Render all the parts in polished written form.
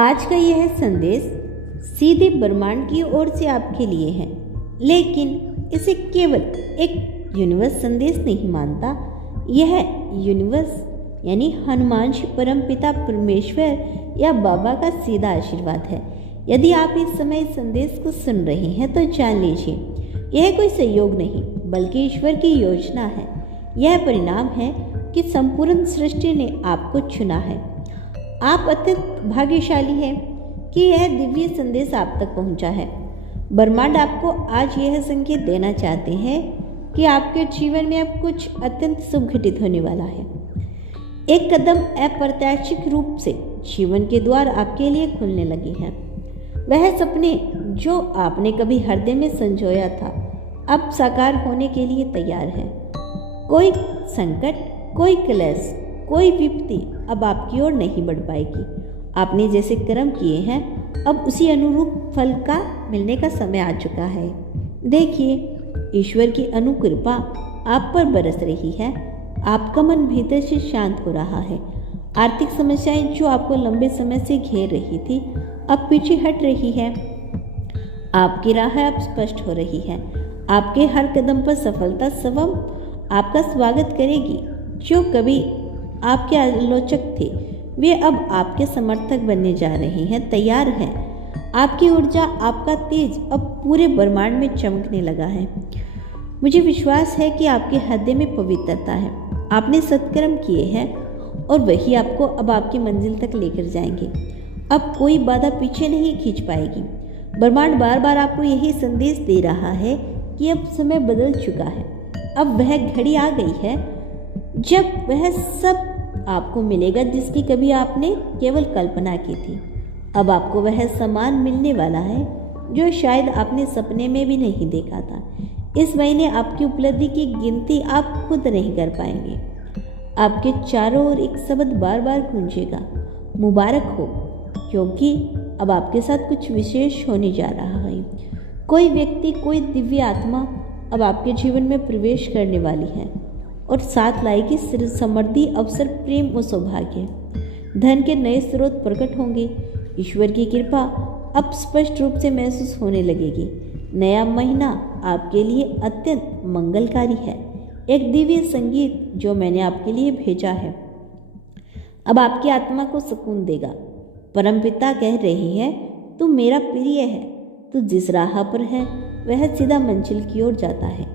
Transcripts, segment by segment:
आज का यह संदेश सीधे ब्रह्मांड की ओर से आपके लिए है, लेकिन इसे केवल एक यूनिवर्स संदेश नहीं मानता। यह यूनिवर्स यानी हनुमान जी परम पिता परमेश्वर या बाबा का सीधा आशीर्वाद है। यदि आप इस समय इस संदेश को सुन रहे हैं तो जान लीजिए, यह कोई संयोग नहीं बल्कि ईश्वर की योजना है। यह परिणाम है कि संपूर्ण सृष्टि ने आपको चुना है। आप अत्यंत भाग्यशाली हैं कि यह दिव्य संदेश आप तक पहुंचा है। ब्रह्मांड आपको आज यह संकेत देना चाहते हैं कि आपके जीवन में अब कुछ अत्यंत शुभ घटित होने वाला है। एक कदम अप्रत्याशित रूप से जीवन के द्वार आपके लिए खुलने लगे हैं। वह सपने जो आपने कभी हृदय में संजोया था अब साकार होने के लिए तैयार है। कोई संकट, कोई क्लेश, कोई विपत्ति अब आपकी ओर नहीं बढ़ पाएगी। आपने जैसे कर्म किए हैं अब उसी अनुरूप फल का मिलने का समय आ चुका है। देखिए, ईश्वर की अनुकृपा आप पर बरस रही है। आपका मन भीतर से शांत हो रहा है। आर्थिक समस्याएं जो आपको लंबे समय से घेर रही थी अब पीछे हट रही है। आपकी राह अब स्पष्ट हो रही है। आपके हर कदम पर सफलता स्वयं आपका स्वागत करेगी। जो कभी आपके आलोचक थे वे अब आपके समर्थक बनने जा रहे हैं, तैयार हैं। आपकी ऊर्जा, आपका तेज अब पूरे ब्रह्मांड में चमकने लगा है। मुझे विश्वास है कि आपके हृदय में पवित्रता है। आपने सत्कर्म किए हैं और वही आपको अब आपकी मंजिल तक लेकर जाएंगे। अब कोई बाधा पीछे नहीं खींच पाएगी। ब्रह्मांड बार बार आपको यही संदेश दे रहा है कि अब समय बदल चुका है। अब वह घड़ी आ गई है जब वह सब आपको मिलेगा जिसकी कभी आपने केवल कल्पना की थी। अब आपको वह सम्मान मिलने वाला है जो शायद आपने सपने में भी नहीं देखा था। इस महीने आपकी उपलब्धि की गिनती आप खुद नहीं कर पाएंगे। आपके चारों ओर एक शब्द बार बार गूंजेगा, मुबारक हो, क्योंकि अब आपके साथ कुछ विशेष होने जा रहा है। कोई व्यक्ति, कोई दिव्य आत्मा अब आपके जीवन में प्रवेश करने वाली है और साथ लाएगी समृद्धि, अवसर, प्रेम और सौभाग्य। धन के नए स्रोत प्रकट होंगे। ईश्वर की कृपा अब स्पष्ट रूप से महसूस होने लगेगी। नया महीना आपके लिए अत्यंत मंगलकारी है। एक दिव्य संगीत जो मैंने आपके लिए भेजा है अब आपकी आत्मा को सुकून देगा। परमपिता कह रही है, तू मेरा प्रिय है। तू जिस राह पर है वह सीधा मंजिल की ओर जाता है।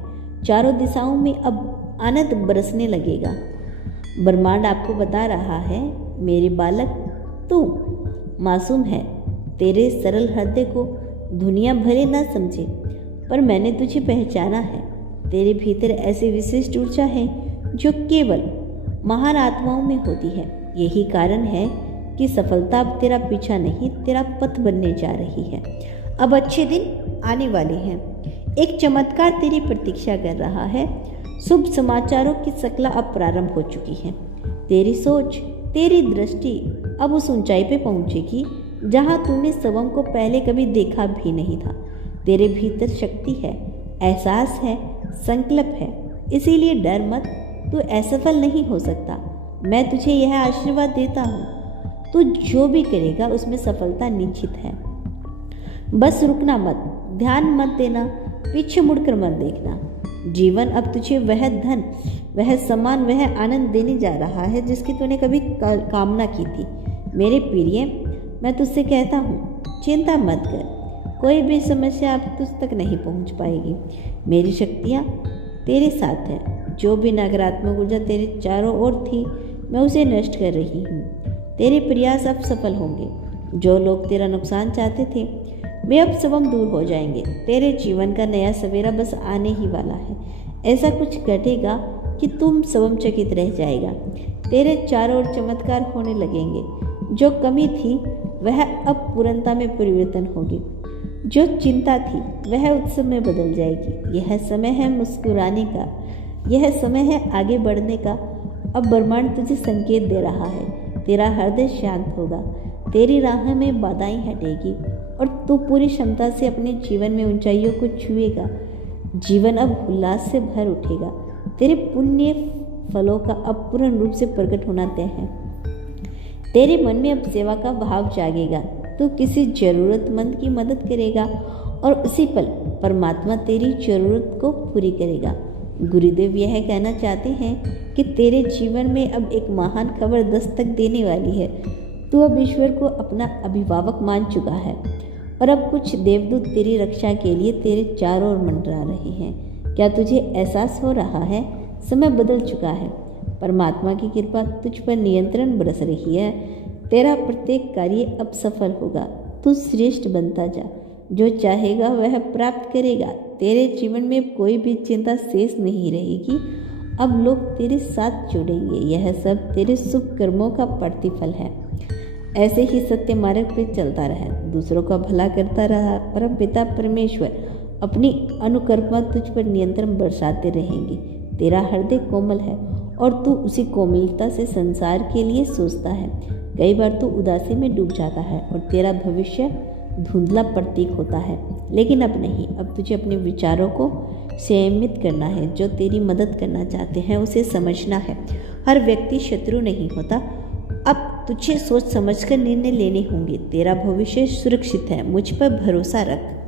चारों दिशाओं में अब आनंद बरसने लगेगा। ब्रह्मांड आपको बता रहा है, मेरे बालक, तू मासूम है। तेरे सरल हृदय को दुनिया भले ना समझे, पर मैंने तुझे पहचाना है। तेरे भीतर ऐसी विशिष्ट ऊर्जा है जो केवल महान आत्माओं में होती है। यही कारण है कि सफलता अब तेरा पीछा नहीं, तेरा पथ बनने जा रही है। अब अच्छे दिन आने वाले हैं। एक चमत्कार तेरी प्रतीक्षा कर रहा है। शुभ समाचारों की श्रृंखला अब प्रारंभ हो चुकी है। तेरी सोच, तेरी दृष्टि अब उस ऊंचाई पे पहुंचेगी जहां तूने स्वयं को पहले कभी देखा भी नहीं था। तेरे भीतर शक्ति है, एहसास है, संकल्प है। इसीलिए डर मत, तू असफल नहीं हो सकता। मैं तुझे यह आशीर्वाद देता हूँ, तू जो भी करेगा उसमें सफलता निश्चित है। बस रुकना मत, ध्यान मत देना, पीछे मुड़कर मत देखना। जीवन अब तुझे वह धन, वह सम्मान, वह आनंद देने जा रहा है जिसकी तूने कभी कामना की थी। मेरे प्रिय, मैं तुझसे कहता हूँ, चिंता मत कर। कोई भी समस्या अब तुझ तक नहीं पहुँच पाएगी। मेरी शक्तियाँ तेरे साथ हैं। जो भी नकारात्मक ऊर्जा तेरे चारों ओर थी मैं उसे नष्ट कर रही हूँ। तेरे प्रयास अब सफल होंगे। जो लोग तेरा नुकसान चाहते थे वे अब स्वयं दूर हो जाएंगे। तेरे जीवन का नया सवेरा बस आने ही वाला है। ऐसा कुछ घटेगा कि तुम स्वयं चकित रह जाएगा। तेरे चारों ओर चमत्कार होने लगेंगे। जो कमी थी वह अब पूर्णता में परिवर्तन होगी। जो चिंता थी वह उत्सव में बदल जाएगी। यह समय है मुस्कुराने का, यह समय है आगे बढ़ने का। अब ब्रह्मांड तुझे संकेत दे रहा है। तेरा हृदय शांत होगा, तेरी राह में बाधाएं हटेगी और तू पूरी क्षमता से अपने जीवन में ऊंचाइयों को छुएगा। जीवन अब उल्लास से भर उठेगा। तेरे पुण्य फलों का अब पूर्ण रूप से प्रकट होना तय है। तेरे मन में अब सेवा का भाव जागेगा। तू किसी जरूरतमंद की मदद करेगा और उसी पल परमात्मा तेरी जरूरत को पूरी करेगा। गुरुदेव यह कहना चाहते हैं कि तेरे जीवन में अब एक महान खबर दस्तक देने वाली है। तू अब ईश्वर को अपना अभिभावक मान चुका है और अब कुछ देवदूत तेरी रक्षा के लिए तेरे चारों ओर मंडरा रहे हैं। क्या तुझे एहसास हो रहा है? समय बदल चुका है। परमात्मा की कृपा तुझ पर नियंत्रण बरस रही है। तेरा प्रत्येक कार्य अब सफल होगा। तू श्रेष्ठ बनता जा। जो चाहेगा वह प्राप्त करेगा। तेरे जीवन में कोई भी चिंता शेष नहीं रहेगी। अब लोग तेरे साथ जुड़ेंगे। यह सब तेरे शुभ कर्मों का प्रतिफल है। ऐसे ही सत्य मार्ग पर चलता रहा, दूसरों का भला करता रहा। परम पिता परमेश्वर अपनी अनुकंपा तुझ पर नियंत्रण बरसाते रहेंगे। तेरा हृदय कोमल है और तू उसी कोमलता से संसार के लिए सोचता है। कई बार तू उदासी में डूब जाता है और तेरा भविष्य धुंधला प्रतीक होता है, लेकिन अब नहीं। अब तुझे अपने विचारों को संयमित करना है। जो तेरी मदद करना चाहते हैं उसे समझना है। हर व्यक्ति शत्रु नहीं होता। अब तुझे सोच समझकर निर्णय लेने होंगे। तेरा भविष्य सुरक्षित है। मुझ पर भरोसा रख।